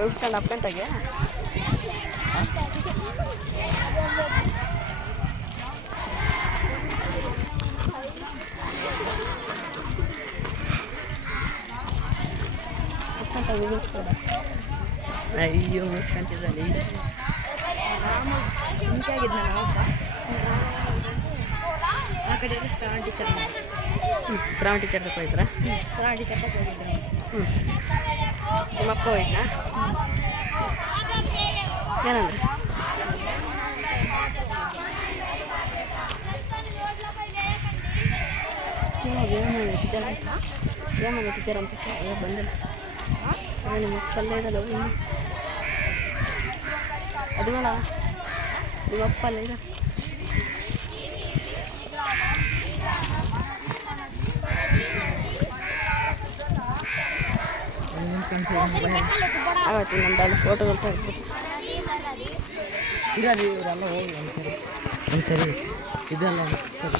ಉಳಿಸ್ಕೊಂಡು ಅಪ್ಪಂತಾಗೆ ಅಯ್ಯೋ ಮುಗಿಸ್ಕೊಂತಿದ್ದಲ್ಲಿ ಮುಂಚಾಗಿದ್ದ ಆ ಕಡೆ ಶ್ರಾವಣ ಟೀಚರ್ ಶ್ರಾವಣ ಟೀಚರ್ ತಕ್ಕ ಹೋಯ್ತಾರ ಶ್ರಾವಣ ಟೀಚರ್ ತಕ್ಕ ಹೋಗಿದ್ರು ನಿಮ್ಮಪ್ಪ ಹೋಯ್ತಾ ಏನಂದ್ರೆ ಏಮಂದ ಟೀಚರ್ ಅಂತ ಬಂದಿಲ್ಲ ನಿಮ್ಮ ಮಕ್ಕಳಲ್ಲೇ ಇದಲ್ಲ ಅದು ಬೇಡ ನಿಮ್ಮಪ್ಪ ಅಲ್ಲೇ ಇದೆ ಆಗತ್ತೆ ನಮ್ದು ಅಲ್ಲಿ ಫೋಟೋಗಳು ತೆಗೆದ್ಬಿಟ್ಟು ಇರಲಿ ಇವರೆಲ್ಲ ಹೋಗಿ ಒಂದ್ಸರಿ ಇದೆಲ್ಲ ಸರಿ